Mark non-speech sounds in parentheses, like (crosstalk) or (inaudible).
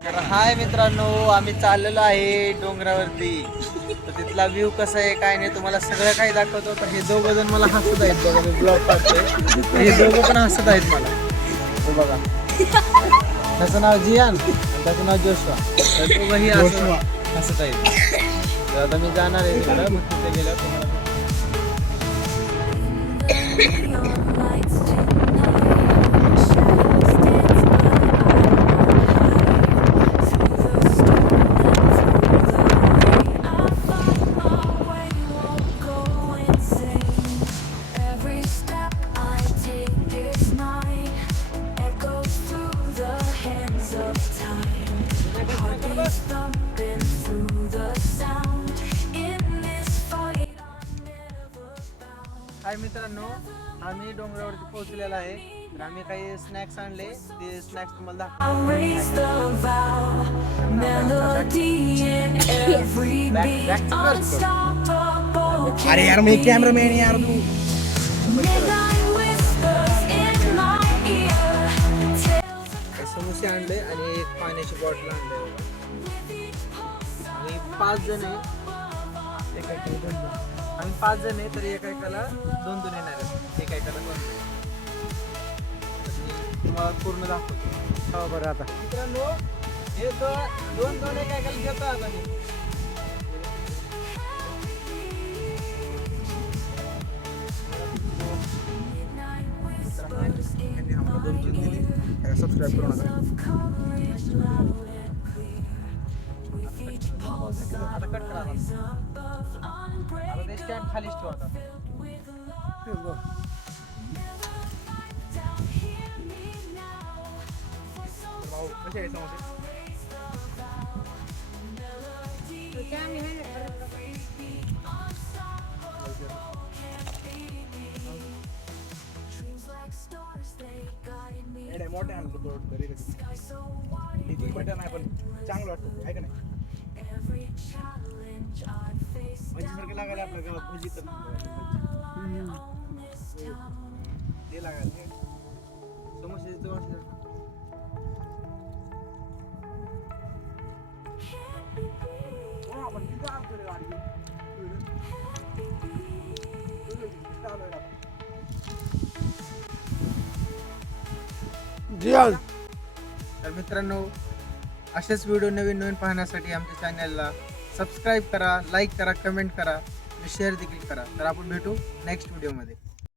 तर हाय मित्रांनो आम्ही चाललेलो आहे डोंगरावरती. तर तिथला व्ह्यू कसा आहे काय नाही तुम्हाला सगळं काही दाखवतो. तर हे दोघं जण मला हसत आहेत बघा मी ब्लॉग काढतोय हे दोघं पण हसत आहेत मला. हो बघा. त्याचं नाव जियान आणि त्याचं नाव जोशवा. तर दोघंही हसत हसत आहेत. तर आता मी जाणार आहे तिकडं मग तिथे गेल्यावर तुम्हाला हाय मित्रांनो आम्ही डोंगरावरती पोहोचलेलो आहे. तर आम्ही काही स्नॅक्स आणले. ते स्नॅक्स तुम्हाला. (laughs) अरे यार मी कॅमेरामॅन यार तू. समोसे आणले आणि एक पाण्याची बॉटल आणले. आणि पाच जण आहे. एका आम्ही पाच जण आहे तर एका एकाला दोन दोन येणार आहेत. एका एकाला दोन दोन. तर मी तुम्हाला पूर्ण दाखवतो. हो बरं आता. मित्रांनो हे दो- दोन दोन एका एकाला घेतो आता मी सबस्क्राईब करू नका. आता कट करा आता. आता ते स्टँड खालीच ठेवा आता. भाऊ कसे आहे समोसे एवढे मोठे आणतो तो घरी कधी किती मोठं नाही पण चांगलं वाटतं आहे का नाही भजीसारखे लागायला आपल्या गावात भजी तर ते लागायला काय? समोसे देतो वाटलं. हो, आपण आणतो रे गाडी. तर मित्रांनो असेच व्हिडिओ नवीन नवीन पाहण्यासाठी आमच्या चॅनलला सबस्क्राईब करा लाईक करा कमेंट करा आणि शेअर देखील करा. तर आपण भेटू नेक्स्ट व्हिडिओमध्ये